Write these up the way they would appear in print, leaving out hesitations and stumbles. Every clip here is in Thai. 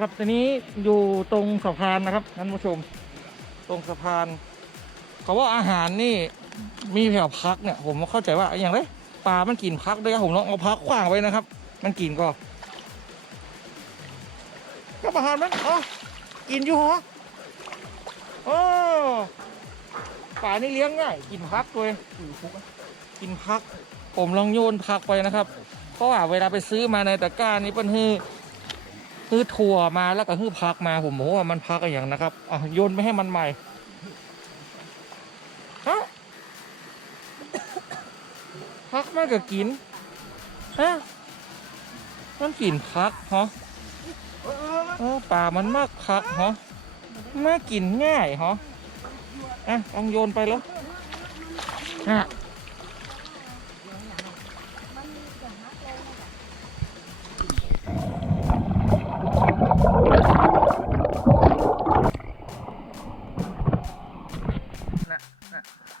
ครับทีนี้อยู่ตรงสะพานนะครับท่านผู้ชมตรงสะพานเขาว่าอาหารนี่มีแถวพักเนี่ยผมเข้าใจว่าอย่างไรปลามันกินพักด้วยครับผมลองเอาพักขว้างไว้นะครับมันกินก็อาหารมันกินอยู่เหรอปลานี่เลี้ยงง่ายกินพักเลยกินพักผมลองโยนพักไปนะครับเพราะว่าเวลาไปซื้อมาในตะกร้านี่เป็นคือถั่วมาแล้วก็คือพักมาผมบอกว่ามันพักอย่างนะครับโยนไม่ให้มันใหม่ฮะพักมากกับกินฮะมันกินพักเหรอป่ามันมากพักเหรอไม่กินง่ายเหรอต้องโยนไปแล้ว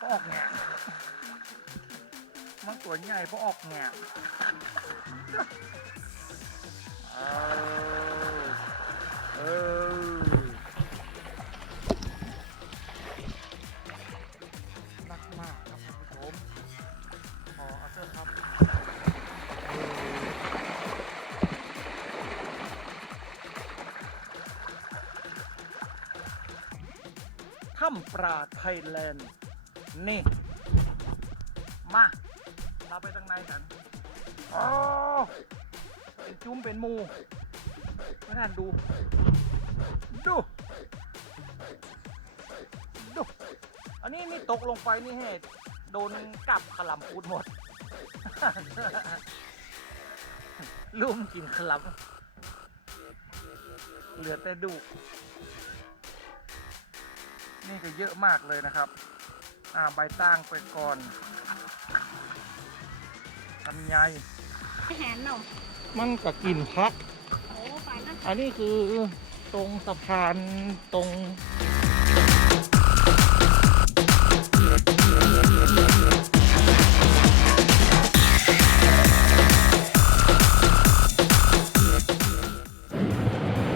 ก็ออกแงะมันตัวใหญ่เพราะออกแงะนักมากครับท่านผู้ชมขอเอาเสื้อครับถ้ำปลาไทยแลนด์นี่มาเราไปทางในกันเป็นจุ้มเป็นมูไม่ทันดูอันนี้ตกลงไปนี่ให้โดนกับขลำปูดหมด ลุ่มกินขลำเหลือแต่ดูนี่ก็เยอะมากเลยนะครับใบตั้งไปก่อนลำไยแหนเนาะมันก็กินพักอันนี้คือตรงสะพานตรง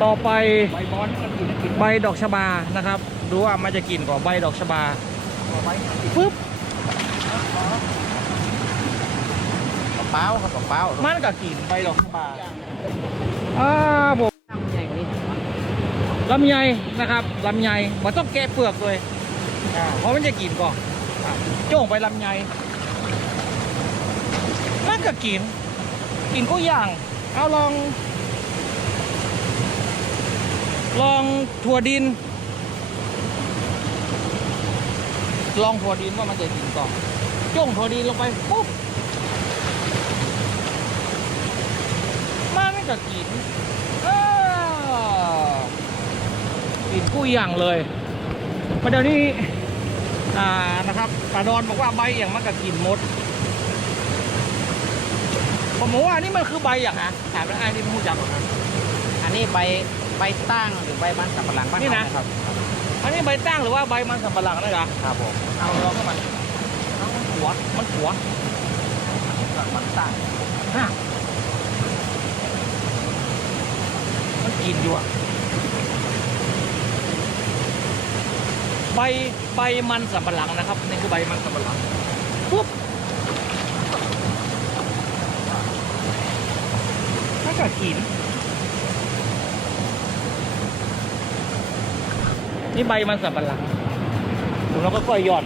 ต่อไปใบดอกชบานะครับดูว่ามันจะกินกว่าใบดอกชบาปึ๊บเป้าครับเป้ามันก็กินใบดอกชบาผมลำไยนะครับลำไยมันต้องแกะเปลือกเลยเพราะมันจะกินก่อนโจ้งไปลำไยมันก็กินก็อย่างเอาลองถั่วดินลองถั่วดินว่ามันจะกินก่อนจ้งถั่วดินลงไปปุ๊บมันก็กินกู้อย่างเลยประเดี๋ยวนี้นะครับปลาดอนบอกว่าใบอย่างมันก็กินหมดผมบอกว่านี่มันคือใบอย่างนะถามแล้วไอ้ที่พูดจักหรอครับอันนี้ใบตั้งหรือใบมันสำปะหลังบ้านเราครับอันนี้ใบตั้งหรือว่าใบมันสำปะหลังนะจ๊ะครับผมเอาลองเข้ามามันหัวมันตั้งมันกินอยู่อะใบมันสำปะหลังนะครับนี่คือใบมันสำปะหลังปุ๊บถ้าเกิดกินนี่ใบมันสำปะหลังเราก็ค่อยหยอด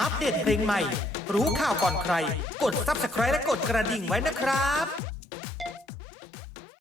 อัปเดตเพลงใหม่รู้ข่าวก่อนใครกด Subscribe และกดกระดิ่งไว้นะครับ